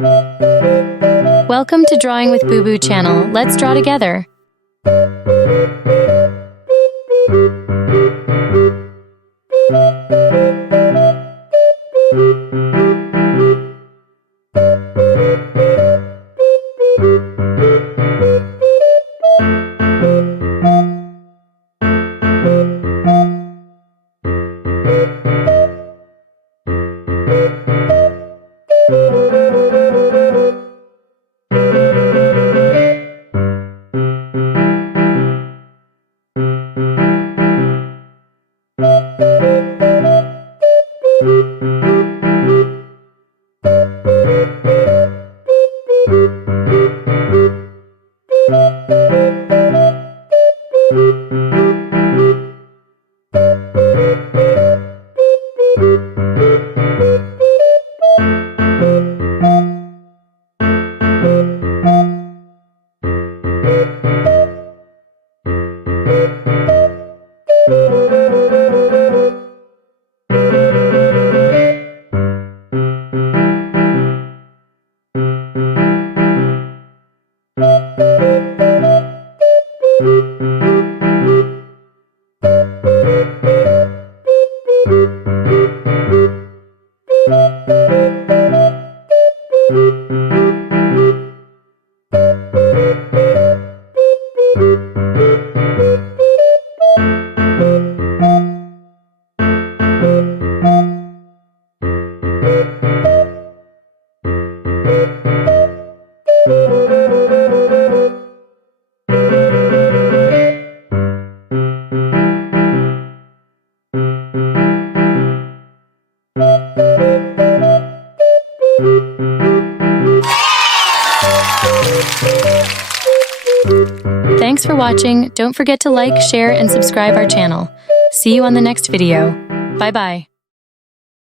Welcome to Drawing with Boo Boo channel. Let's draw together. Thanks for watching. Don't forget to like, share, and subscribe our channel. See you on the next video. Bye-bye.